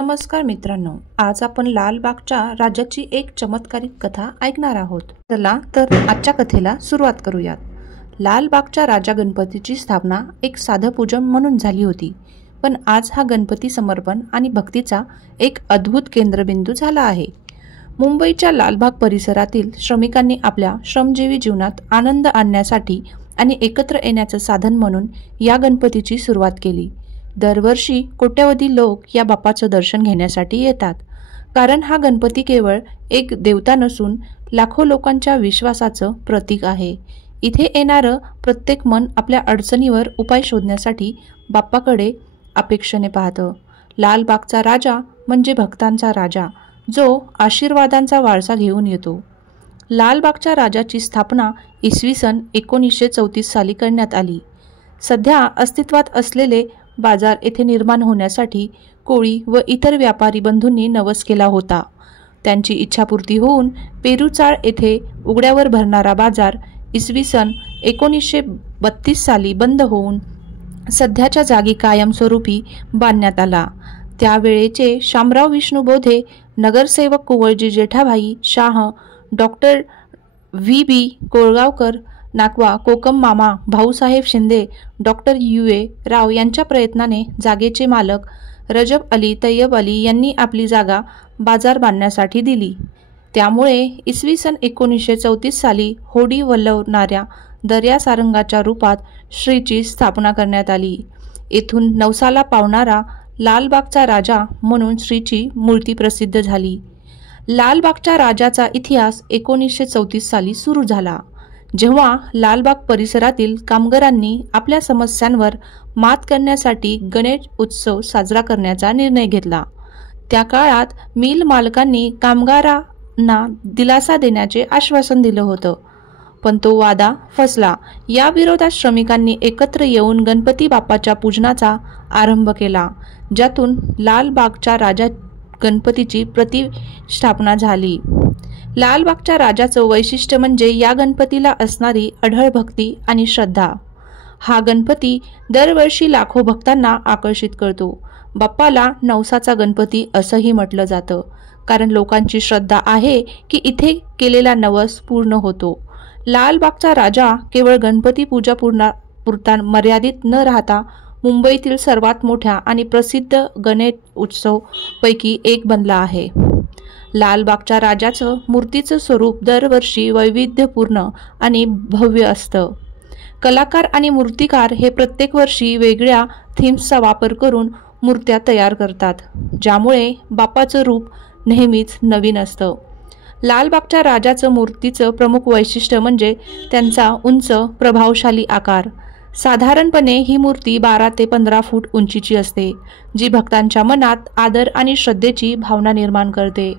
नमस्कार मित्रांनो, आज आपण लालबागच्या राजाची एक चमत्कारिक कथा ऐकणार आहोत. चला तर आजच्या कथेला सुरुवात करूयात. लालबागच्या राजा गणपतीची स्थापना एक साधं पूजन म्हणून झाली होती, पण आज हा गणपती समर्पण आणि भक्तीचा एक अद्भुत केंद्रबिंदू झाला आहे. मुंबईच्या लालबाग परिसरातील श्रमिकांनी आपल्या श्रमजीवी जीवनात आनंद आणण्यासाठी आणि एकत्र येण्याचं साधन म्हणून या गणपतीची सुरुवात केली. दरवर्षी कोट्यवधी लोक या बाप्पाचं दर्शन घेण्यासाठी येतात, कारण हा गणपती केवळ एक देवता नसून लाखो लोकांच्या विश्वासाचं प्रतीक आहे. इथे येणारं प्रत्येक मन आपल्या अडचणीवर उपाय शोधण्यासाठी बाप्पाकडे अपेक्षेने पाहतं. लालबागचा राजा म्हणजे भक्तांचा राजा, जो आशीर्वादांचा वारसा घेऊन येतो. लालबागच्या राजाची स्थापना इसवी सन 1934 साली करण्यात आली. सध्या अस्तित्वात असलेले बाजार येथे निर्माण होण्यासाठी कोळी व इतर व्यापारी बंधूंनी नवस केला होता. त्यांची इच्छापूर्ती होऊन पेरूचाळ येथे उघड्यावर भरणारा बाजार इसवी सन 1932 साली बंद होऊन सध्याच्या जागी कायमस्वरूपी बांधण्यात आला. त्यावेळेचे शामराव विष्णू बोधे, नगरसेवक कुंवरजी जेठाभाई शाह, डॉक्टर V.B. कोळगावकर, नाकवा कोकम मामा, भाऊसाहेब शिंदे, डॉक्टर U.A. राव यांच्या प्रयत्नाने जागेचे मालक रजब अली तय्यब अली यांनी आपली जागा बाजार बांधण्यासाठी दिली. त्यामुळे इसवी सन 1934 साली होडी वल्लवणाऱ्या दर्या सारंगाच्या रूपात श्रीची स्थापना करण्यात आली. येथून नवसाला पावणारा लालबागचा राजा म्हणून श्रीची मूर्ती प्रसिद्ध झाली. लालबागच्या राजाचा इतिहास 1934 साली सुरू झाला, जेव्हा लालबाग परिसरातील कामगारांनी आपल्या समस्यांवर मात करण्यासाठी गणेश उत्सव साजरा करण्याचा निर्णय घेतला. त्या काळात मिल मालकांनी कामगारांना दिलासा देण्याचे आश्वासन दिलं होतं, पण तो वादा फसला. या विरोधात श्रमिकांनी एकत्र येऊन गणपती बाप्पाच्या पूजनाचा आरंभ केला, ज्यातून लालबागच्या राजा गणपतीची प्रतिष्ठापना झाली. लालबागच्या राजाचं वैशिष्ट्य म्हणजे या गणपतीला असणारी अढळ भक्ती आणि श्रद्धा. हा गणपती दरवर्षी लाखो भक्तांना आकर्षित करतो. बाप्पाला नवसाचा गणपती असंही म्हटलं जातं, कारण लोकांची श्रद्धा आहे की इथे केलेला नवस पूर्ण होतो. लालबागचा राजा केवळ गणपती पूजा पुरता मर्यादित न राहता मुंबईतील सर्वात मोठ्या आणि प्रसिद्ध गणेश उत्सव पैकी एक बनला आहे. लालबागच्या राजाचं मूर्तीचं स्वरूप दरवर्षी वैविध्यपूर्ण आणि भव्य असतं. कलाकार आणि मूर्तिकार हे प्रत्येक वर्षी वेगळ्या थीम्सचा वापर करून मूर्त्या तयार करतात, ज्यामुळे बाप्पाचं रूप नेहमीच नवीन असतं. लालबागच्या राजाचं मूर्तीचं प्रमुख वैशिष्ट्य म्हणजे त्यांचा उंच प्रभावशाली आकार. साधारणपणे ही मूर्ती 12 ते 15 फूट उंचीची असते, जी भक्तांच्या मनात आदर आणि श्रद्धेची भावना निर्माण करते.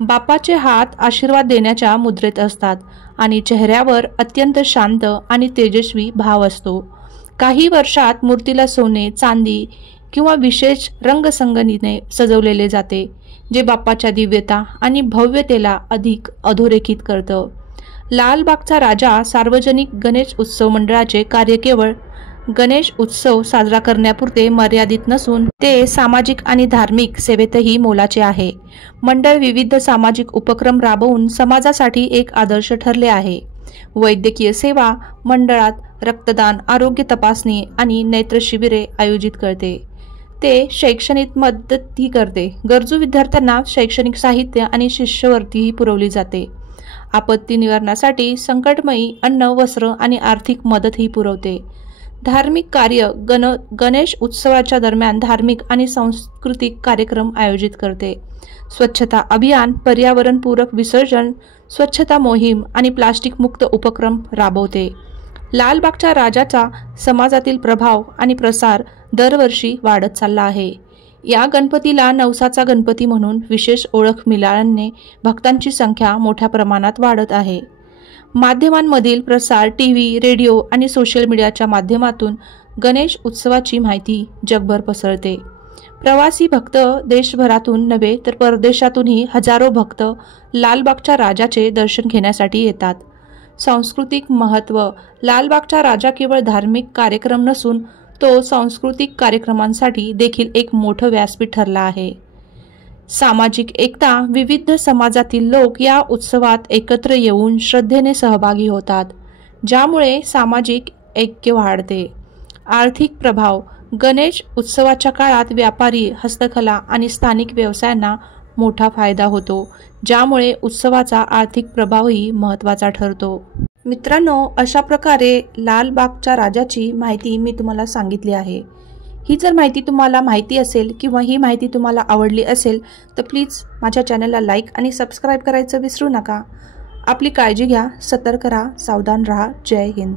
बाप्पाचे हात आशीर्वाद देण्याच्या मुद्रेत असतात आणि चेहऱ्यावर अत्यंत शांत आणि तेजस्वी भाव असतो. काही वर्षात मूर्तीला सोने, चांदी किंवा विशेष रंगसंगतीने सजवलेले जाते, जे बाप्पाच्या दिव्यता आणि भव्यतेला अधिक अधोरेखित करतं. लालबागचा राजा सार्वजनिक गणेश उत्सव मंडळाचे कार्य केवळ गणेश उत्सव साजरा करण्यापुरते मर्यादित नसून ते सामाजिक आणि धार्मिक सेवेतही मोलाचे आहे. मंडळ विविध सामाजिक उपक्रम राबवून समाजासाठी एक आदर्श ठरले आहे. वैद्यकीय सेवा मंडळात रक्तदान, आरोग्य तपासणी आणि नेत्र शिबिरे आयोजित करते. ते शैक्षणिक मदतही करते. गरजू विद्यार्थ्यांना शैक्षणिक साहित्य आणि शिष्यवृत्तीही पुरवली जाते. आपत्ती निवारणासाठी संकटमयी अन्न, वस्त्र आणि आर्थिक मदतही पुरवते. धार्मिक कार्य गणेश उत्सवाच्या दरम्यान धार्मिक आणि सांस्कृतिक कार्यक्रम आयोजित करते. स्वच्छता अभियान, पर्यावरणपूरक विसर्जन, स्वच्छता मोहीम आणि प्लास्टिक मुक्त उपक्रम राबवते. लालबागच्या राजाचा समाजातील प्रभाव आणि प्रसार दरवर्षी वाढत चालला आहे. या गणपतीला नवसाचा गणपती म्हणून विशेष ओळख मिळाल्याने भक्तांची संख्या मोठ्या प्रमाणात वाढत आहे. माध्यमांमधील प्रसार, टीव्ही, रेडिओ आणि सोशल मीडियाच्या माध्यमातून गणेश उत्सवाची माहिती जगभर पसरते. प्रवासी भक्त देशभरातून नव्हे तर परदेशातूनही हजारो भक्त लालबागच्या राजाचे दर्शन घेण्यासाठी येतात. सांस्कृतिक महत्त्व. लालबागचा राजा केवळ धार्मिक कार्यक्रम नसून तो सांस्कृतिक कार्यक्रमांसाठी देखील एक मोठं व्यासपीठ ठरला आहे. सामाजिक एकता विविध समाजातील लोक या उत्सवात एकत्र येऊन श्रद्धेने सहभागी होतात, ज्यामुळे सामाजिक ऐक्य वाढते. आर्थिक प्रभाव. गणेश उत्सवाच्या काळात व्यापारी, हस्तकला आणि स्थानिक व्यवसायांना मोठा फायदा होतो, ज्यामुळे उत्सवाचा आर्थिक प्रभावही महत्त्वाचा ठरतो. मित्रांनो, अशा प्रकारे लालबागच्या राजाची माहिती मी तुम्हाला सांगितली आहे. ही जर माहिती तुम्हाला माहिती असेल किंवा ही माहिती तुम्हाला आवडली असेल तर प्लीज माझ्या चॅनलला लाईक आणि सबस्क्राईब करायचं विसरू नका. आपली काळजी घ्या, सतर्क राहा, सावधान राहा. जय हिंद.